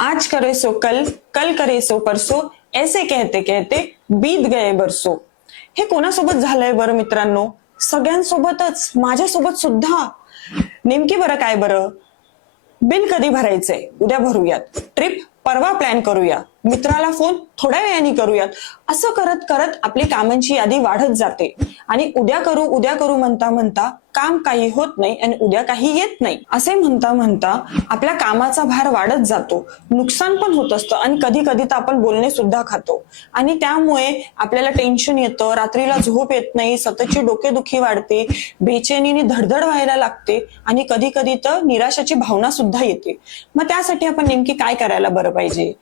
आज करे सो कल, कल करे सो परसो, ऐसे कहते कहते बीत गए बरसो. हे कोणासोबत झालंय बरं मित्रांनो? सगळ्यांसोबतच, माझ्यासोबत सुद्धा. नेमकी बरं काय बरं? बिल कधी भरायचंय? उद्या भरूयात. ट्रिप परवा प्लॅन करूया. मित्राला फोन थोड्या वेळाने करूयात. असं करत करत आपली कामांची यादी वाढत जाते आणि उद्या करू म्हणता म्हणता काम काही होत नाही आणि उद्या काही येत नाही. असे म्हणता म्हणता आपल्या कामाचा भार वाढत जातो. नुकसान पण होत असतं आणि कधी कधी तर आपण बोलणे सुद्धा खातो आणि त्यामुळे आपल्याला टेन्शन येतं, रात्रीला झोप येत नाही, सततची डोकेदुखी वाढते, बेचैनीने धडधड व्हायला लागते आणि कधी कधी तर निराशाची भावना सुद्धा येते. मग त्यासाठी आपण नेमकी काय करायला बरं पाहिजे?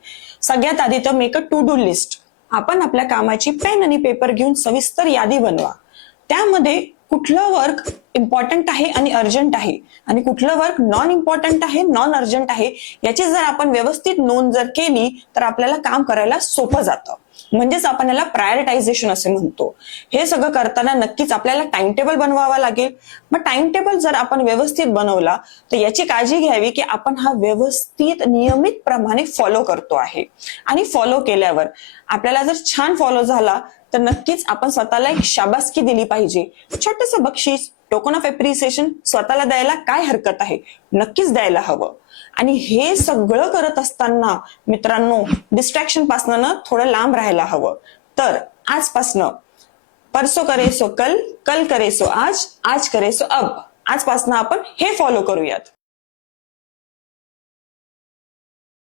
सगळ्यात आधी तर make a to do list. आपण आपल्या कामाची पेन आणि पेपर घेऊन सविस्तर यादी बनवा. त्यामध्ये कुठलं वर्क इम्पॉर्टंट आहे आणि अर्जंट आहे आणि कुठलं वर्क नॉन इम्पॉर्टंट आहे, नॉन अर्जंट आहे, याची जर आपण व्यवस्थित नोंद जर केली तर आपल्याला काम करायला सोपं जातं. म्हणजेच आपण याला प्रायोरिटायझेशन असे म्हणतो. हे सगळं करताना नक्कीच आपल्याला टाइम टेबल बनवावा लागेल. मग टाइम टेबल जर आपण व्यवस्थित बनवला तर याची काळजी घ्यावी की आपण हा व्यवस्थित नियमित प्रमाणे फॉलो करतो आहे. आणि फॉलो केल्यावर आपल्याला जर छान फॉलो झाला तर नक्कीच आपण स्वतःला एक शाबासकी दिली पाहिजे. छोटंसं बक्षीस, टोकन ऑफ एप्रिसिएशन स्वतःला द्यायला काय हरकत आहे? नक्कीच द्यायला हवं. आणि हे सगळं करत असताना मित्रांनो डिस्ट्रॅक्शन पासून थोडं लांब राहायला हवं. तर आजपासनं परसो करे सो कल, कल करे सो आज, आज करे सो अब, आजपासनं आपण हे फॉलो करूयात.